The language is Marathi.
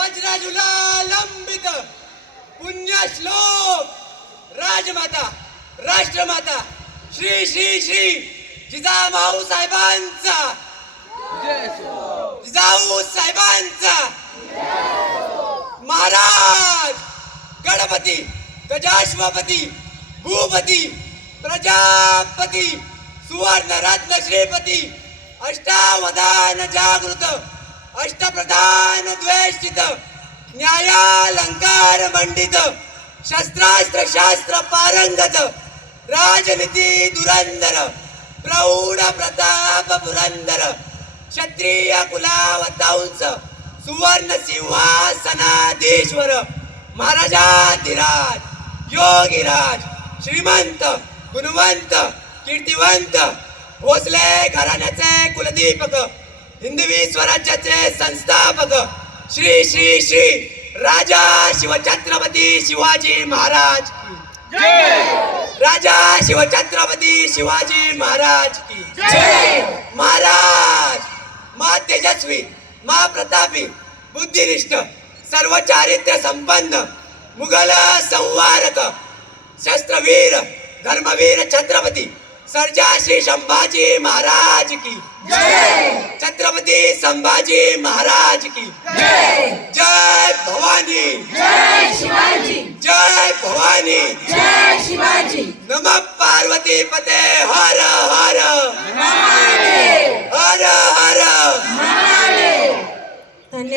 राजराजुला लंबित. पुण्यश्लोक राजमाता राष्ट्रमाता श्री श्री श्री जिजामाऊ साहेबांचा. जिजाऊ साहेबांचा. महाराज गणपती गजाश्वपती भूपती प्रजापती सुवर्ण रत्न श्रीपती अष्टावधान जागृत. अष्टप्रधान द्वेषित न्यायालंकार मंडित शस्त्रास्त्र शास्त्र पारंगत राजनीती दुरंदर प्रौढ प्रताप पुरंदर क्षत्रिय कुलावतांस सुवर्ण सिंहासनाधीश्वर महाराजाधिराज योगीराज श्रीमंत गुणवंत कीर्तिवंत भोसले घराण्याचे कुलदीपक हिंदवी स्वराज्याचे संस्थापक श्री श्री श्री राजा शिवछत्रपती शिवाजी महाराज राजा शिवछत्रपती शिवाजी महाराज की. महाराज! मा तेजस्वी मा प्रतापी बुद्धिनिष्ठ सर्व चारित्र्य संपन्न मुघल संवारक शस्त्रवीर धर्मवीर छत्रपती सर्जा श्री संभाजी महाराज की। छत्रपती संभाजी महाराज की। जय भवानी। जय शिवाजी जय भवानी। जय शिवाजी। नम पार्वती पते। हर हर।